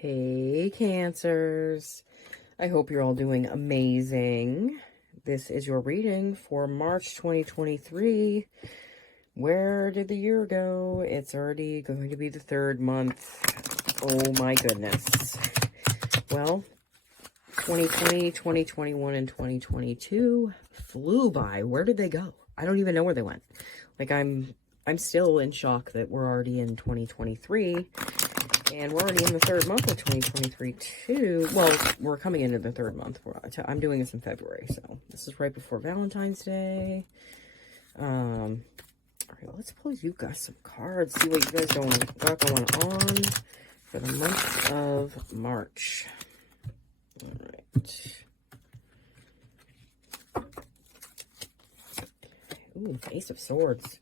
Hey, Cancers. I hope you're all doing amazing. This is your reading for March 2023. Where did the year go? It's already going to be the third month. Oh my goodness. Well, 2020, 2021, and 2022 flew by. Where did they go? I don't even know where they went. Like, I'm still in shock that we're already in 2023. And we're already in the third month of 2023 too. Well, we're coming into the third month. I'm doing this in February, so this is right before Valentine's Day. All right, let's pull you guys some cards. See what you guys got going on for the month of March. All right. Ooh, Ace of Swords.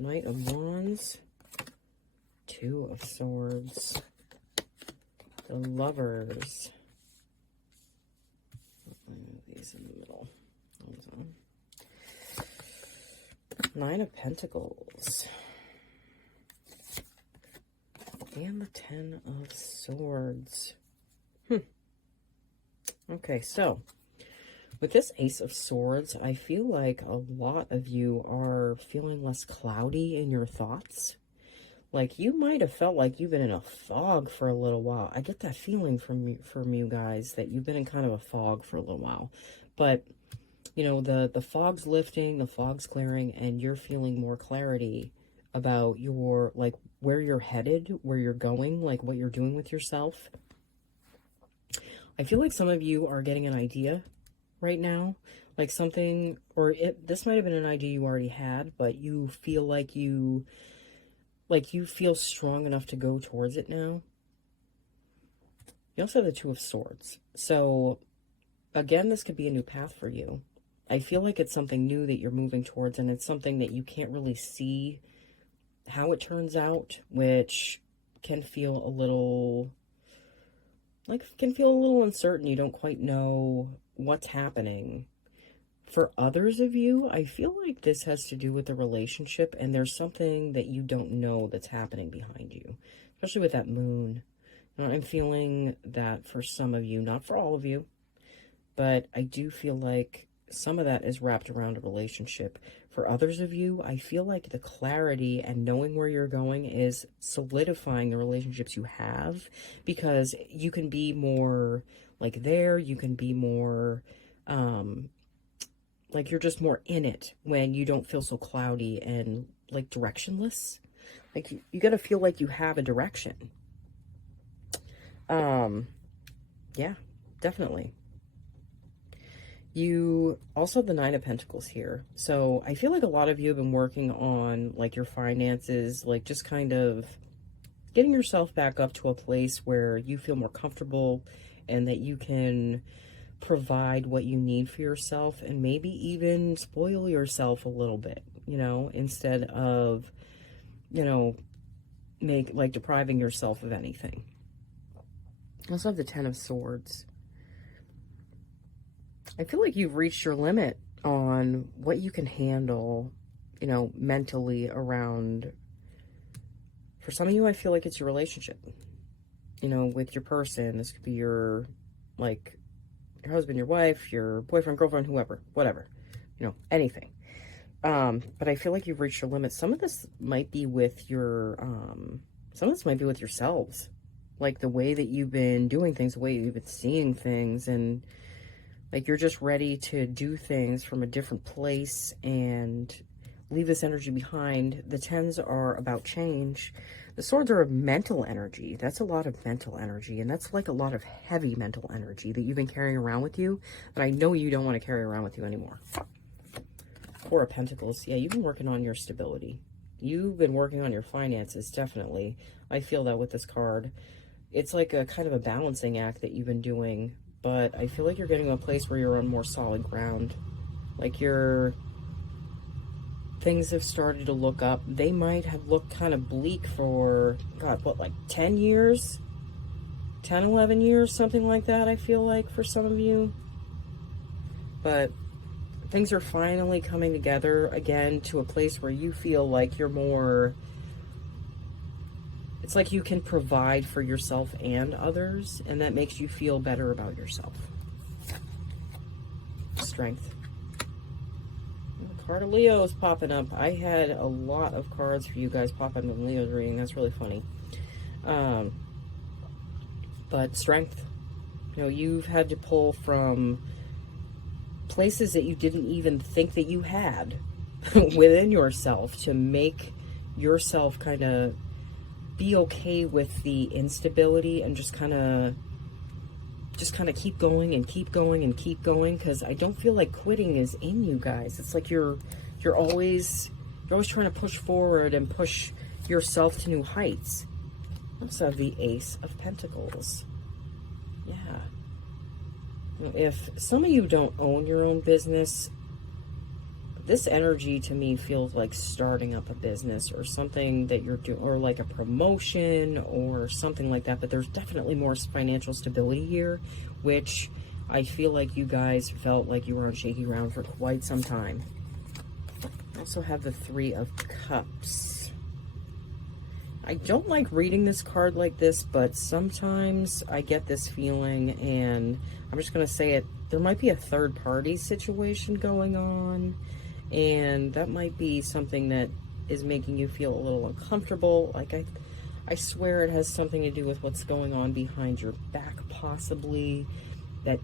Knight of Wands, Two of Swords, the Lovers. These in the middle. Hold on. Nine of Pentacles. And the Ten of Swords. Okay, so with this Ace of Swords, I feel like a lot of you are feeling less cloudy in your thoughts. Like, you might have felt like you've been in a fog for a little while. I get that feeling from you guys, that you've been in kind of a fog for a little while. But, you know, the fog's lifting, the fog's clearing, and you're feeling more clarity about your, like, where you're headed, where you're going, like, what you're doing with yourself. I feel like some of you are getting an idea right now, like something, or this might have been an idea you already had, but you feel like you feel strong enough to go towards it now. You also have the Two of Swords. So again, this could be a new path for you. I feel like it's something new that you're moving towards, and it's something that you can't really see how it turns out, which can feel a little uncertain. You don't quite know what's happening. For others of you, I feel like this has to do with the relationship, and there's something that you don't know that's happening behind you, especially with that moon. And I'm feeling that for some of you, not for all of you, but I do feel like some of that is wrapped around a relationship. For others of you, I feel like the clarity and knowing where you're going is solidifying the relationships you have, because you can be more like there, you can be more, like you're just more in it when you don't feel so cloudy and like directionless. Like you got to feel like you have a direction. Yeah, definitely. You also have the Nine of Pentacles here. So I feel like a lot of you have been working on like your finances, like just kind of getting yourself back up to a place where you feel more comfortable and that you can provide what you need for yourself, and maybe even spoil yourself a little bit, you know, instead of, you know, depriving yourself of anything. I also have the Ten of Swords. I feel like you've reached your limit on what you can handle, you know, mentally around. For some of you, I feel like it's your relationship, you know, with your person. This could be your, like, your husband, your wife, your boyfriend, girlfriend, whoever, whatever, you know, anything. But I feel like you've reached your limit. Some of this might be with your, some of this might be with yourselves, like the way that you've been doing things, the way you've been seeing things, and like you're just ready to do things from a different place and leave this energy behind. The Tens are about change. The Swords are mental energy. That's a lot of mental energy, and that's like a lot of heavy mental energy that you've been carrying around with you, that I know you don't want to carry around with you anymore. Four of Pentacles. Yeah, you've been working on your stability. You've been working on your finances, definitely. I feel that with this card. It's like a kind of a balancing act that you've been doing, but I feel like you're getting to a place where you're on more solid ground. Like things have started to look up. They might have looked kind of bleak for, God, what, like 10 years? 10, 11 years, something like that, I feel like, for some of you. But things are finally coming together again to a place where you feel like you're more It's like you can provide for yourself and others, and that makes you feel better about yourself. Strength. The card of Leo is popping up. I had a lot of cards for you guys pop up in Leo's reading. That's really funny. But strength. You know, you've had to pull from places that you didn't even think that you had within yourself to make yourself kind of be okay with the instability and just kind of keep going and keep going and keep going, because I don't feel like quitting is in you guys. It's like you're always trying to push forward and push yourself to new heights. Also have the Ace of Pentacles. Yeah. If some of you don't own your own business, this energy to me feels like starting up a business or something that you're doing, or like a promotion or something like that. But there's definitely more financial stability here, which I feel like you guys felt like you were on shaky ground for quite some time. I also have the Three of Cups. I don't like reading this card like this, but sometimes I get this feeling, and I'm just going to say it. There might be a third party situation going on, and that might be something that is making you feel a little uncomfortable. Like, I swear it has something to do with what's going on behind your back, possibly. That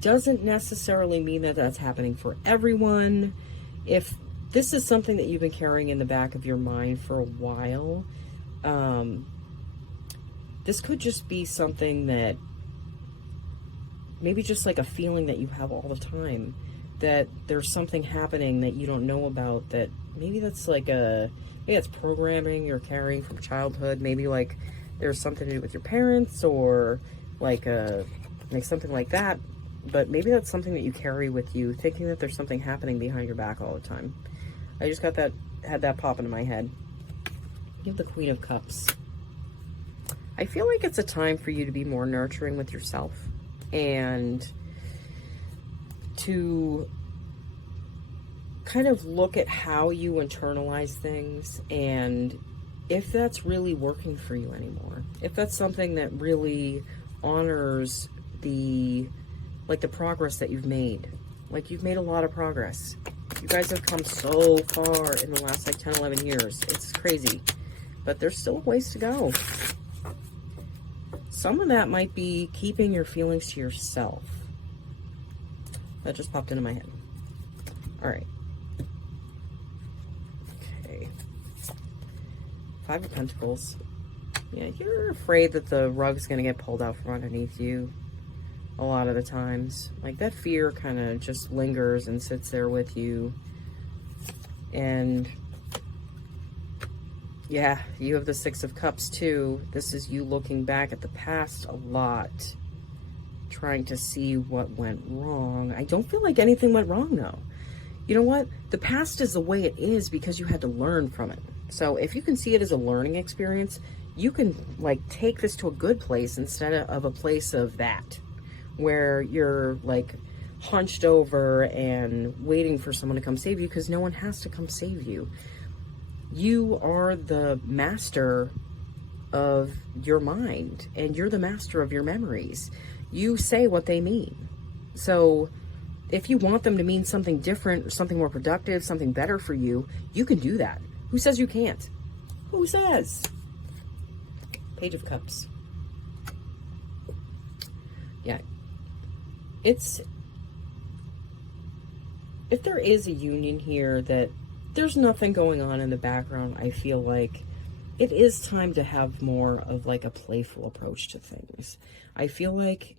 doesn't necessarily mean that that's happening for everyone. If this is something that you've been carrying in the back of your mind for a while, this could just be something that maybe just like a feeling that you have all the time, that there's something happening that you don't know about, that maybe that's like maybe that's programming you're carrying from childhood. Maybe like there's something to do with your parents, or like something like that. But maybe that's something that you carry with you, thinking that there's something happening behind your back all the time. I just had that pop into my head. You have the Queen of Cups. I feel like it's a time for you to be more nurturing with yourself and to kind of look at how you internalize things, and if that's really working for you anymore. If that's something that really honors the progress that you've made. Like, you've made a lot of progress. You guys have come so far in the last like 10, 11 years. It's crazy. But there's still ways to go. Some of that might be keeping your feelings to yourself. That just popped into my head. All right. Okay. Five of Pentacles. Yeah, you're afraid that the rug's going to get pulled out from underneath you a lot of the times. Like, that fear kind of just lingers and sits there with you. And yeah, you have the Six of Cups too. This is you looking back at the past a lot, trying to see what went wrong. I don't feel like anything went wrong though. You know what? The past is the way it is because you had to learn from it. So if you can see it as a learning experience, you can like take this to a good place instead of a place of that, where you're like hunched over and waiting for someone to come save you, because no one has to come save you. You are the master of your mind, and you're the master of your memories. You say what they mean. So if you want them to mean something different, or something more productive, something better for you, you can do that. Who says you can't? Who says? Page of Cups. Yeah. If there is a union here, that there's nothing going on in the background, I feel like it is time to have more of like a playful approach to things. I feel like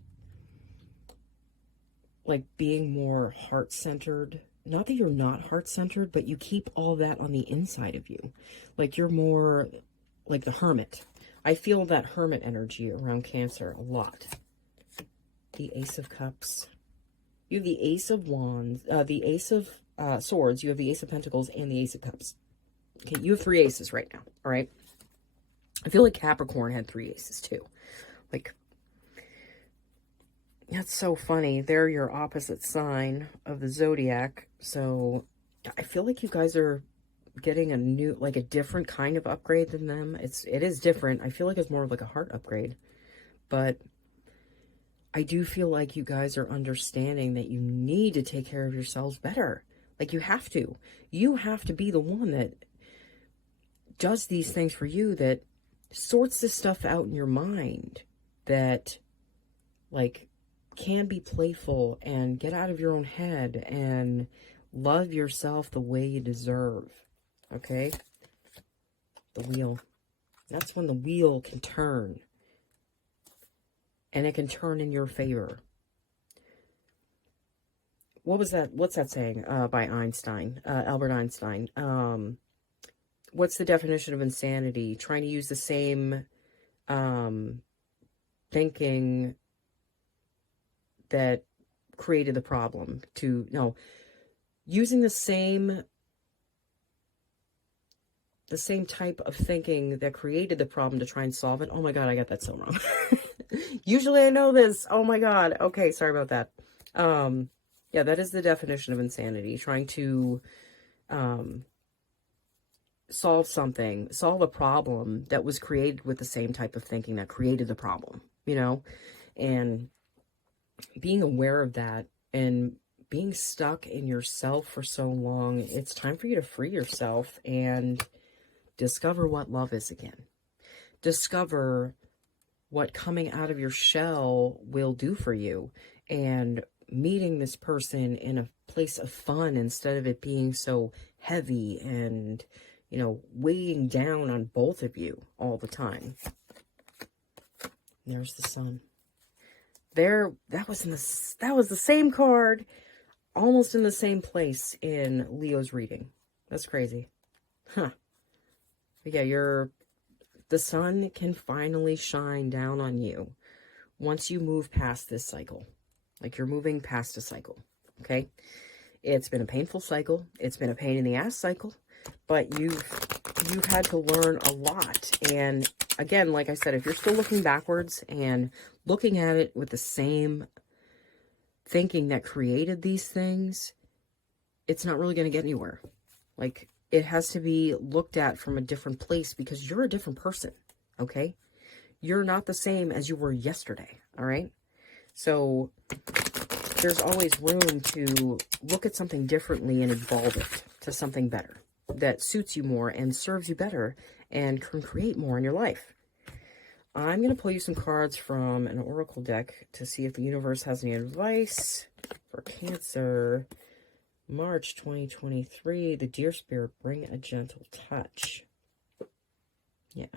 being more heart-centered. Not that you're not heart-centered, but you keep all that on the inside of you. Like, you're more like the hermit. I feel that hermit energy around Cancer a lot. The Ace of Cups. You have the Ace of Wands, the Ace of Swords, you have the Ace of Pentacles, and the Ace of Cups. Okay, you have three aces right now, all right? I feel like Capricorn had three aces too. Like, that's so funny. They're your opposite sign of the zodiac. So I feel like you guys are getting a new, like a different kind of upgrade than them. It is different. I feel like it's more of like a heart upgrade, but I do feel like you guys are understanding that you need to take care of yourselves better. Like you have to. You have to be the one that does these things for you, that sorts this stuff out in your mind, that like can be playful and get out of your own head and love yourself the way you deserve. Okay? The wheel. That's when the wheel can turn. And it can turn in your favor. What was that? What's that saying by Einstein? Albert Einstein. What's the definition of insanity? Trying to use the same thinking that created the problem using the same type of thinking that created the problem to try and solve it. Oh my God, I got that so wrong. Usually I know this. Oh my God. Okay, sorry about that. Yeah, that is the definition of insanity. Trying to solve a problem that was created with the same type of thinking that created the problem, and being aware of that and being stuck in yourself for so long. It's time for you to free yourself and discover what love is again. Discover what coming out of your shell will do for you, and meeting this person in a place of fun instead of it being so heavy and, weighing down on both of you all the time. There's the sun. There, that was the same card, almost in the same place in Leo's reading. That's crazy. Huh. But yeah, the sun can finally shine down on you once you move past this cycle. Like you're moving past a cycle, okay? It's been a painful cycle. It's been a pain in the ass cycle, but you've had to learn a lot. And again, like I said, if you're still looking backwards and looking at it with the same thinking that created these things, it's not really going to get anywhere. Like, it has to be looked at from a different place, because you're a different person, okay? You're not the same as you were yesterday, all right? So there's always room to look at something differently and evolve it to something better that suits you more and serves you better and can create more in your life. I'm going to pull you some cards from an oracle deck to see if the universe has any advice for Cancer. March 2023, the Deer Spirit, bring a gentle touch. Yeah.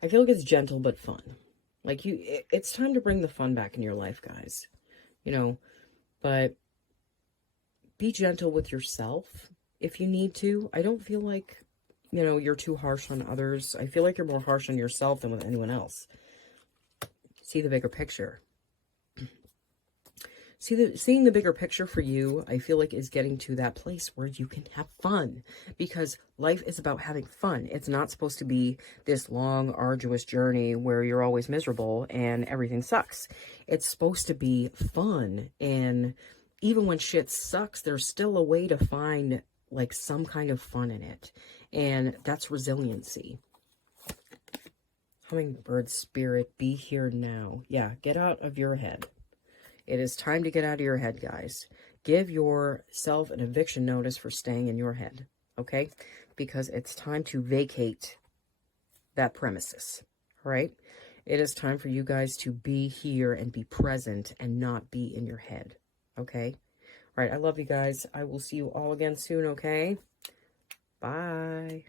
I feel like it's gentle but fun. Like it's time to bring the fun back in your life, guys. But be gentle with yourself if you need to. I don't feel like, you're too harsh on others. I feel like you're more harsh on yourself than with anyone else. See the bigger picture. Seeing the bigger picture for you, I feel like, is getting to that place where you can have fun, because life is about having fun. It's not supposed to be this long, arduous journey where you're always miserable and everything sucks. It's supposed to be fun, and even when shit sucks, there's still a way to find like some kind of fun in it, and that's resiliency. Hummingbird spirit, be here now. Yeah, get out of your head. It is time to get out of your head, guys. Give yourself an eviction notice for staying in your head, okay? Because it's time to vacate that premises, all right? It is time for you guys to be here and be present and not be in your head, okay? All right, I love you guys. I will see you all again soon, okay? Bye.